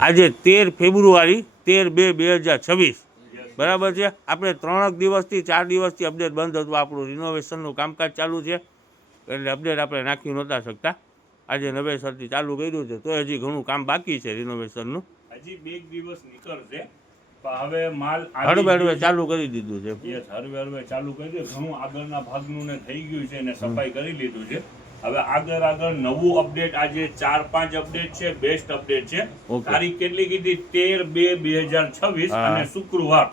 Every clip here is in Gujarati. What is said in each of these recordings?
આજે 13 ફેબ્રુઆરી 13/2/2026 બરાબર છે. આપણે 3 દિવસથી 4 દિવસથી અપડેટ બંધ હતું, આપણું રિનોવેશનનું કામકાજ ચાલુ છે એટલે અપડેટ આપણે નાખી નહોતા શકતા. આજે નવેસરથી ચાલુ કર્યું છે, તો હજી ઘણું કામ બાકી છે રિનોવેશનનું. હજી 2 દિવસ નીકળશે, હવે માલ હળવે ચાલુ કરી દીધું છે. હળવે ચાલુ કરી દીધું. ઘણું આગળના ભાગનું ને થઈ ગયું છે ને સફાઈ કરી લીધું છે. હવે આગળ નવું અપડેટ આજે 4-5 અપડેટ છે, બેસ્ટ અપડેટ છે. તારીખ કેટલી કીધી? 13/2/2026 અને શુક્રવાર.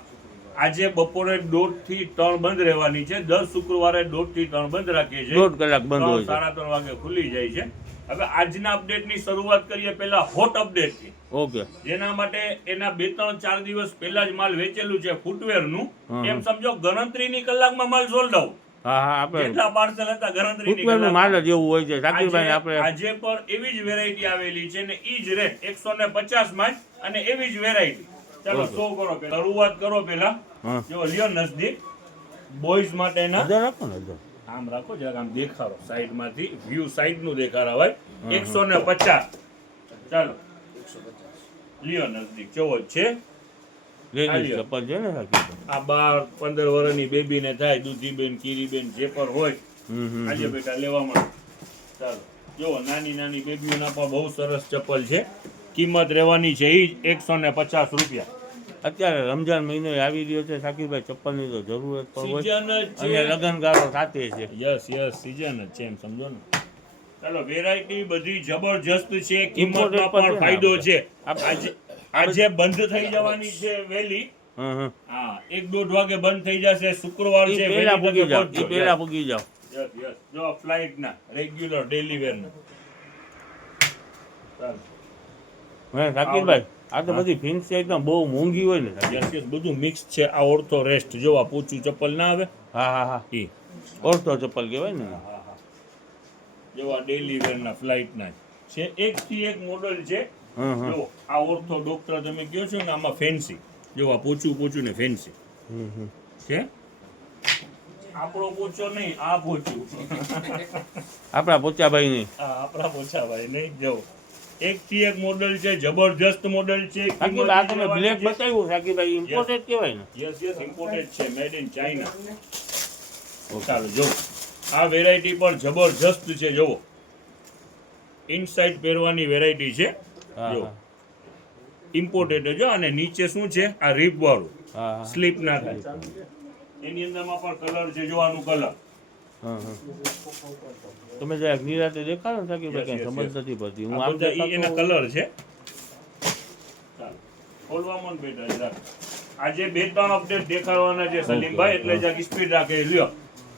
આજે બપોરે 1:30 થી 3 બંધ રહેવાની છે. દર શુક્રવારે 1:30 થી 3 બંધ રાખીએ છીએ. 1.5 કલાક બંધ હોય છે. 3:30 વાગે ખુલી જાય છે. હવે આજના અપડેટની શરૂઆત કરીએ પહેલા હોટ અપડેટથી. ઓકે. જેના માટે એના 2-3-4 દિવસ પહેલા જ માલ વેચેલું છે ફૂટવેરનું. એમ સમજો ગણતરીની કલાકમાં માલ સોલ્ડ આઉટ. હા હા, આપણે કેટલા પાર્સલ હતા ગણતરીની ફૂટવેરનું માલ જ એવું હોય છે. સાકીરભાઈ આપણે આજે પણ એવી જ વેરાયટી આવેલી છે ને ઈ જ રેટ 150 માં જ અને એવી જ વેરાયટી. ચાલો શો કરો પહેલા, શરૂઆત કરો પહેલા. જો લ્યો નજદીક બોયઝ માટેના રાખો ને આમ રાખો જરાક, આમ દેખાડો સાઈડ માંથી, વ્યૂ સાઈડ નું દેખાડાવાય. 150. ચાલો લ્યો નજદીક જોવો છે. ચપ્પલ છે ને આ 12-15 વર્ષની બેબી ને થાય, દૂધીબેન કીરીબેન જે પણ હોય આજે બેટા લેવા મળે. ચાલો જો નાની બેબીઓના પણ બહુ સરસ ચપ્પલ છે. કિંમત રહેવાની છે ઈ જ 150 રૂપિયા. અત્યારે રમજાન મહિનો આવી રહ્યો છે સાકીરભાઈ, ચપ્પલની તો જરૂરત પણ હોય સીઝન જ છે અને લગનગાળો સાથે છે. યસ સીઝન જ છે એમ સમજો ને. ચાલો વેરાયટી બધી જબરજસ્ત છે, કિંમતમાં પણ ફાયદો છે. આજે બંધ થઈ જવાની છે વેલી. હા 1-1.5 વાગે બંધ થઈ જશે. શુક્રવાર છે, પેલા પૂગી જાવ. યસ જો ફ્લાઇટ ના રેગ્યુલર ડેલી વેર ના. ચાલો હે સાકીરભાઈ, આ તો બધી ફિન્સી આઈટમ બહુ મોંઘી હોય ને. યસ બધું મિક્સ છે. આ ઓર્થો રેસ્ટ જો આ પૂછું ચપ્પલ ના આવે. હા ઈ ઓર્થો ચપ્પલ કહેવાય ને. જો આ ડેલી વેર ના ફ્લાઇટ ના છે. એકથી એક મોડલ છે. જો આ ઓર્થો ડોક્ટર તમે કહો છો ને, આમાં ફેન્સી. જો આ પૂછું ને ફેન્સી છે. આપણો પોચો નહીં, આ પોચું આપણા પોચાભાઈ નહીં. આપણા પોચાભાઈ નહીં. જો એકથી એક મોડલ છે, જબરજસ્ત મોડલ છે. આ તમે બ્લેક બતાવ્યું સાકીરભાઈ, ઇમ્પોર્ટેડ કહેવાય ને. યસ ઇમ્પોર્ટેડ છે, મેડ ઇન ચાઇના. ચાલો જો આ વેરાયટી પણ જબરજસ્ત છે. જોવો ઇનસાઇડ પહેરવાની વેરાયટી છે. જો ઇમ્પોર્ટેડ જો, અને નીચે શું છે આ રીપ વાળું, સ્લીપ ના થાય. એની અંદરમાં પણ કલર છે. જોવાનું કલર તમે જરાક નિરાતે દેખાડો ને સાકીરભાઈ, કઈ સમજ નથી પડતી. હું આમ એના કલર છે. ચાલો ખોલવામાં બેટા જરાક. આજે 2-3 અપડેટ દેખાડવાના છે સલીમભાઈ, એટલે જરાક સ્પીડ રાખે. લ્યો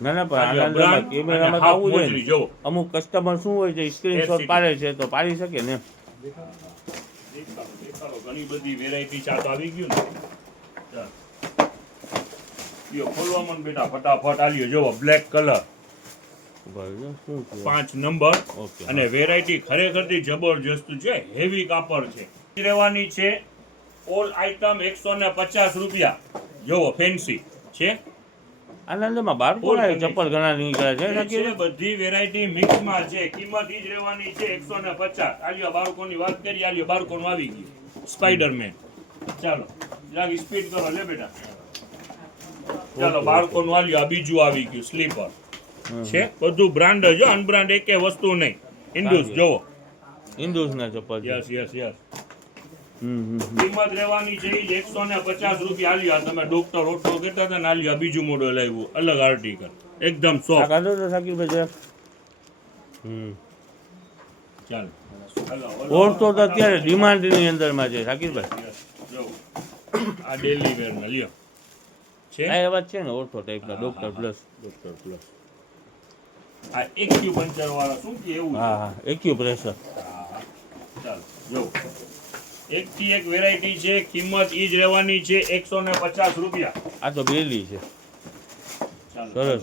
ના પણ કેમેરામાં આવું જોઈએ. જો અમુક કસ્ટમર શું હોય છે, સ્ક્રીનશોટ પાડે છે તો પાડી શકે ને. દેખાડો ઘણી બધી વેરાયટી ચાટ આવી ગયું ને. લ્યો ખોલવામાં બેટા ફટાફટ આલ્યો. જોવો બ્લેક કલર, 5 નંબર અને વેરાયટી ખરેખરથી જબરજસ્ત છે. હેવી કાપડ છે. રહેવાની છે ઓલ આઇટમ 150 રૂપિયા. જોવો ફેન્સી છે. આનંદમાં બાળકોના ચપ્પલ ઘણા નીકળે છે. બધી વેરાયટી મિક્સમાં છે. કિંમત ઈ જ રહેવાની છે 150. આલ્યો બાળકોની વાત કરી. આલ્યો બાળકોનું આવી ગયું સ્પાઈડરમેન. ચાલો જરાક સ્પીડ કરો લે બેટા. ચાલો બાળકોનું આલ્યો. આ બીજું આવી ગયું સ્લીપર છે. બધું બ્રાન્ડ જ, અનબ્રાન્ડ એકે વસ્તુ નહીં. ઇન્ડુસ જોવો, ઇન્ડુસ ના ચપ્પલ. યસ કિંમત રહેવાની છે 150 રૂપિયા. આલ્યો તમે ડોક્ટર ઓટો કહેતા હતા ને, આલ્યો બીજું મોડલ આવ્યું, અલગ આર્ટિકલ, એકદમ સોફ્ટ. ચાલો ઓર્થો તો અત્યારે ડિમાન્ડ ની અંદર માં છે સાકીરભાઈ. જો આ ડેલી વેર ના લ્યો છે. આ વાત છે ને ઓર્થો ટાઈપ ના ડોક્ટર પ્લસ. આ એક્યુપંચર વાળા શું કે એવું. હા એક્યુપ્રેશર. ચાલો જો એકથી એક વેરાયટી છે. કિંમત ઈ જ રહેવાની છે 150 રૂપિયા. આ તો બેલી છે. સરસ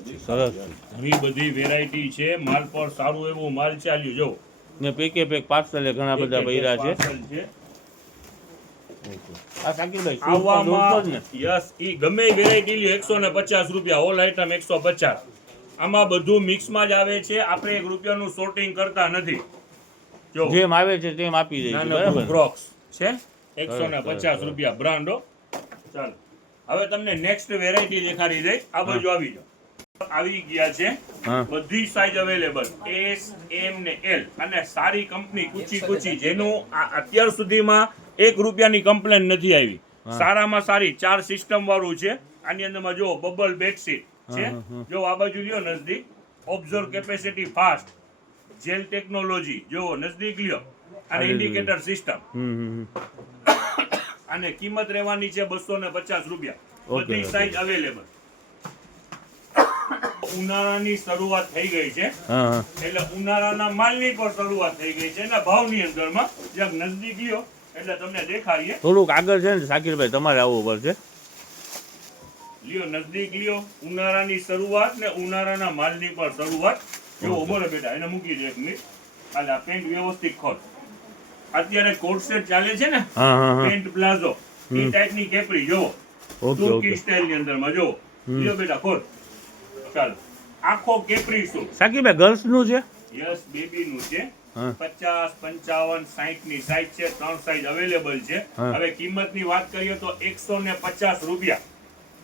ઘણી બધી વેરાયટી છે. માલ પર સારું એવું માલ ચાલ્યું. જો ને પેકે પેક પાર્સલ ઘણા બધા પૈરા છે. આ સાકીરભાઈ આવામાં યસ ઈ ગમે વેરાયટી લ્યો 150 રૂપિયા. All item 150. આમાં બધું મિક્સમાં જ આવે છે. આપણે 1 રૂપિયાનું શોર્ટિંગ કરતા નથી. જો જેમ આવે છે તેમ આપી દઈએ. બરાબર ક્રોક્સ છે. 150 રૂપિયા બ્રાન્ડ હો. ચાલો હવે તમને નેક્સ્ટ વેરાયટી દેખાડી દઈ. આ બાજુ આવી જાઓ. આવી ગયા છે હા બધી સાઈઝ અવેલેબલ S M ને L અને સારી કંપની કુચી જેનું અત્યાર સુધીમાં 1 રૂપિયાની કમ્પ્લેન નથી આવી. સારામાં સારી 4 સિસ્ટમ વાળું છે. આની અંદરમાં જો બબલ બેડશીટ છે. જો આ બાજુ લ્યો નજદીક. Observe capacity fast gel technology જો નજદીક લ્યો અને ઇન્ડિકેટર સિસ્ટમ. અને કિંમત રહેવાની છે 250 રૂપિયા. બધી સાઈઝ અવેલેબલ. ઉનાળાની શરૂઆત થઈ ગઈ છે હા એટલે ઉનાળાના માલની પણ શરૂઆત થઈ ગઈ છે એના ભાવની અંદરમાં જ્યાં નજદીક લ્યો એટલે તમને દેખાડીએ. થોડુંક આગળ છે ને શાકીરભાઈ તમારે આવવું પડશે. લ્યો નજદીક લ્યો. ઉનાળાની શરૂઆત ને ઉનાળાના માલની પણ શરૂઆત. જો બોલો બેટા એને મૂકી દે 1 મિનિટ. હાલ આ પેન્ટ વ્યવસ્થિત ખોલ. અત્યારે કોટ સેટ ચાલે છે ને હા હા હા પેન્ટ પ્લાઝો એ ટાઈપની કેપરી જો ઓકે તુર્કી ઓકે સ્ટાઇલ ની અંદરમાં જો. લ્યો બેટા ખોલ. ચાલો આખો કેપરી સૂટ. શાકીરભાઈ ગર્લ્સનું છે. યસ બેબી નું છે. હા 50 55 60 ની સાઈઝ છે. 3 સાઈઝ અવેલેબલ છે. હા. હવે કિંમતની વાત કરીએ તો 150 રૂપિયા.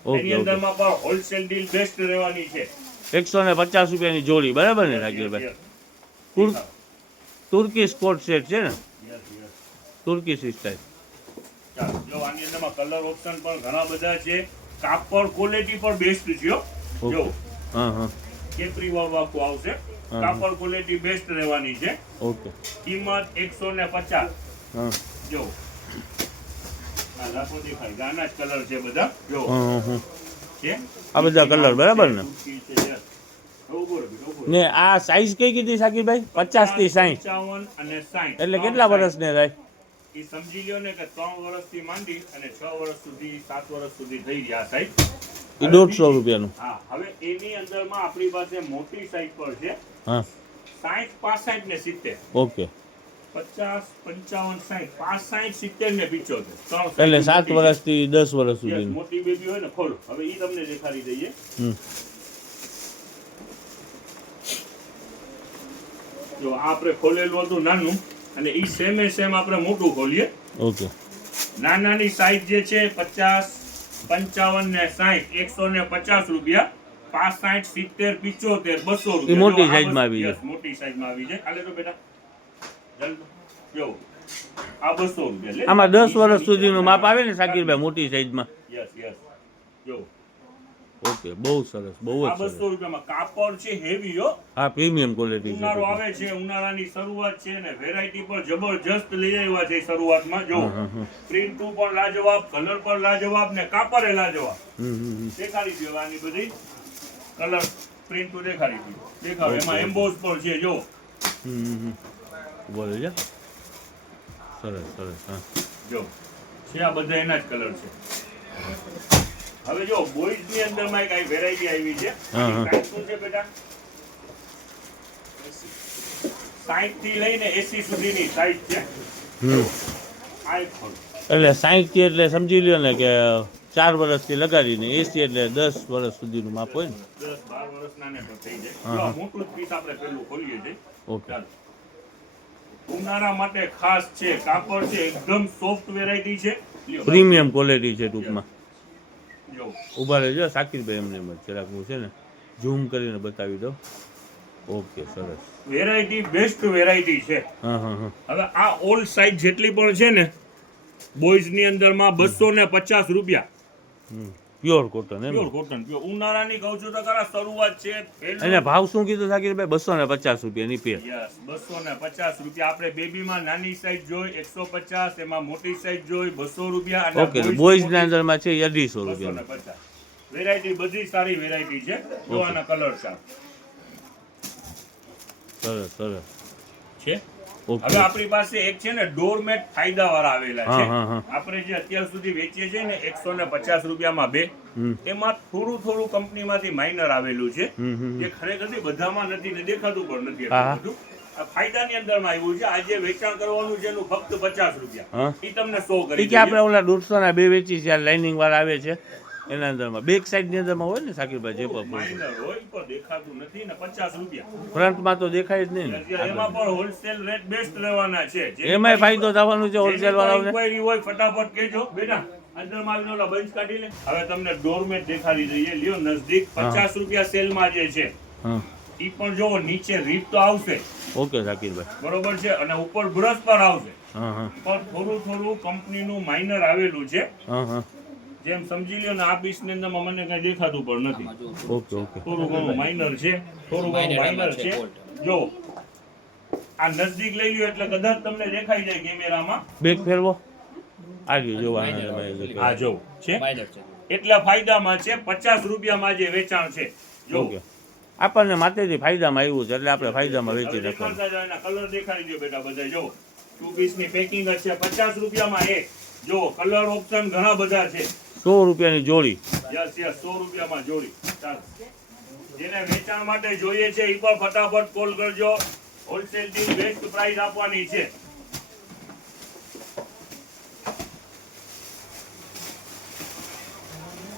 ઓકે એની ઓકે અંદરમાં પણ હોલસેલ ડીલ બેસ્ટ રહેવાની છે. 150 રૂપિયાની જોડી બરાબર ને શાકીરભાઈ. Yes, કુર- yes. તુર્કી સ્કોટ સેટ છે ને Yes, yes. તુર્કી સ્ટાઇલ. ચાલો જો આની અંદરમાં કલર ઓપ્શન પણ ઘણા બધા છે. કાપડ ક્વોલિટી પણ બેસ્ટ છે હો. ઓકે. જો હા હા કેપરી વાળું આખું આવશે. હા. કાપડ ક્વોલિટી બેસ્ટ રહેવાની છે. ઓકે કિંમત 150. હા જો આ લાખો દેખાય ગાના જ કલર છે બધા જો હા હા છે. આ બધા colour બરાબર ને? તુર્કી છે, yes. હવે ઉભો રહો બેટા, ઉભો રહો. ને આ સાઈઝ કઈ કીધી શાકીરભાઈ 50 થી 60 55 અને 60 એટલે કેટલા વર્ષને થાય? એ સમજી લ્યો ને કે 3 વર્ષથી માંડી અને 6 વર્ષ સુધી 7 વર્ષ સુધી થઈ ગયા સાઈઝ. એ 150 રૂપિયાનું. હા હવે એની અંદરમાં આપણી પાસે મોટી સાઈઝ પર છે હા 60 65 ને 70. ઓકે 50 55 60 65 70 ને 75. ત્રણ એટલે size 7 મોટી વર્ષથી 10 વર્ષ છે. Yes, સુધીનું. મોટી બેબી હોય ને ખોલો. હવે ઈ તમને દેખાડી દઈએ. હમ જો આ આપણે ખોલેલું હતું નાનું અને ઈ સેમે સેમ આપણે મોટું ખોલીએ. ઓકે નાનાની સાઈઝ જે છે 50 55 ને 60 150 રૂપિયા. 65 70 75 200 રૂપિયા. ઈ મોટી જો આ size માં આવી yes, મોટી સાઈઝ માં આવી જાય. આલે તો બેટા જલ્દી જો આ 200 રૂપિયા લે. આમાં 10 વર્ષ સુધીનું માપ આવે ને શાકીરભાઈ મોટી સાઈઝમાં. યસ યસ જો ઓકે બહુ સરસ બહુ આ જ 200 સરસ. રૂપિયામાં કાપડ છે હેવી હો. હા પ્રીમિયમ ક્વોલિટી ઉનાળો છે. આવે છે ઉનાળાની શરૂઆત છે ને વેરાયટી પણ જબરજસ્ત લઈ આવ્યા છે શરૂઆતમાં જો હા, હા. પ્રિન્ટ પણ લાજવાબ કલર પણ લાજવાબ ને કાપડે લાજવાબ. હમ દેખાડી દો આની બધી કલર પ્રિન્ટ દેખાડી દો. દેખાડો એમાં એમ્બોસ પણ છે જો હમ બોલો છે સરસ સરસ હા જો છે આ બધા એના જ કલર છે. હવે જો બોયઝ ની અંદર માં કઈ વેરાયટી આવી છે. હા, હા. પ્રાઇસ શું છે બેટા 60 થી લઈને 80 સુધીની સાઈઝ છે. હમ આ એક ખોલ. એટલે 60 થી એટલે સમજી લ્યો ને કે 4 વર્ષથી લગાડીને 80 એટલે 10 વર્ષ સુધીનું માપ હોય ને. 10-12 વર્ષના ને પણ થઈ જાય. હા, જો આ હા. મોટું પીસ આપણે પેલું ખોલીએ છીએ. ઓકે ચાલો. ઉનાળા માટે ખાસ છે કાપડ છે એકદમ સોફ્ટ વેરાયટી છે. લ્યો. પ્રીમિયમ ક્વોલિટી છે ટૂંકમાં. જો ઊભા રહેજો શાકીરભાઈ એમને એમ જ જરાક હું છે ને ઝૂમ કરીને બતાવી દઉં. ઓકે સરસ વેરાયટી બેસ્ટ વેરાયટી છે. હા હા હા હવે આ ઓલ સાઈઝ જેટલી પણ છે ને બોયઝ ની અંદરમાં 250 રૂપિયા. પ્યોર કોટન એમ પ્યોર કોટન પ્યોર ઉનાળાની કહું છું તો ખરા શરૂઆત છે પહેલું. અને ભાવ શું કીધું શાકીરભાઈ 250 રૂપિયાની પેર. યસ 250 રૂપિયા. આપણે બેબીમાં નાની સાઈઝ જોઈ 150, એમાં મોટી સાઈઝ જોઈ 200 રૂપિયા અને ઓકે બોયઝ ના અંદરમાં છે 250 રૂપિયા. 250. વેરાયટી બધી સારી વેરાયટી છે. જોવાના કલર છે સરસ સરસ છે. ઓકે હવે આપણી પાસે એક છે ને ડોરમેટ ફાયદા વાળા આવેલા હા, છે. હા, હા. આપણે જે અત્યાર સુધી વેચીએ છીએ ને 150 રૂપિયામાં બે. હમ એમાં થોડું કંપનીમાંથી માઇનર આવેલું છે હમ જે ખરેખર બધામાં નથી ને દેખાતું પણ નથી હા, હા. એટલું બધું. આ ફાયદાની અંદરમાં આવ્યું છે. આજે વેચાણ કરવાનું છે એનું ફક્ત 50 રૂપિયા. હા એ તમને 100 કરી ઠીક છે આપણે ઓલા 150 ના બે વેચી છે લાઇનિંગ વાળા આવે છે એના અંદરમાં બેક સાઈડની અંદરમાં હોય ને સાકીરભાઈ જે પણ માઇનર હોય પણ દેખાતું નથી ને 50 રૂપિયા ફ્રન્ટમાં તો દેખાય જ નહીં ને એમાં પણ હોલસેલ રેટ બેસ્ટ રહેવાના છે એમાંય ફાયદો થવાનો છે હોલસેલ વાળાઓને ઇન્ક્વાયરી હોય ફટાફટ કહેજો બેટા અંદરમાં આવીને ઓલા બંચ કાઢી લે હવે તમને ડોરમેટ દેખાડી દઈએ લ્યો નજદીક 50 રૂપિયા સેલમાં જે છે હા ઈ પણ જોવો નીચે રીપ તો આવશે ઓકે સાકીરભાઈ બરોબર છે અને ઉપર બ્રશ પર આવશે હા હા પણ થોડું થોડું કંપનીનું માઇનર આવેલું છે હા હા જેમ સમજી લ્યો ને આ પીસની અંદરમાં મને કઈ દેખાતું પણ નથી ઓકે ઓકે થોડું ઘણું માઇનર છે થોડું ઘણું માઇનર છે જો આ નજદીક લઈ લ્યો એટલે કદાચ તમને દેખાઈ જાય કેમેરામાં બેક ફેરવો આજે જોવા આ જો છે એટલા ફાયદામાં છે 50 રૂપિયામાં જે વેચાણ છે જો ઓકે આપણને માટેથી ફાયદામાં આવ્યું છે એટલે આપણે ફાયદામાં વેચી નાખવાનું દેખાડતા જાવ એના કલર દેખાડી દો બેટા બધા જો 2 પીસની પેકિંગ જ છે 50 રૂપિયામાં એક જો કલર ઓપ્શન ઘણા બધા છે 100 રૂપિયાની જોડી યસ યસ 100 રૂપિયામાં જોડી ચાલો જેને વેચાણ માટે જોઈએ છે એ પણ ફટાફટ કોલ કરજો હોલસેલ થી બેસ્ટ પ્રાઇસ આપવાની છે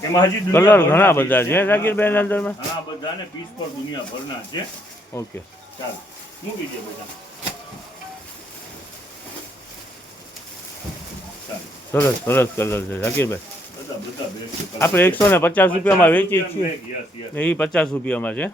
એમાં હજી કલર ઘણા બધા છે સાકીરભાઈ અંદરમાં ઘણા બધા ને પીસ પર દુનિયાભરના છે ઓકે ચાલો મૂકી દે બેટા ચાલો સરસ સરસ કલર છે સાકીરભાઈ બધા બધા બેસ્ટ આપણે 150 રૂપિયામાં વેચીએ છીએ યસ યસ ને એ 50 રૂપિયામાં છે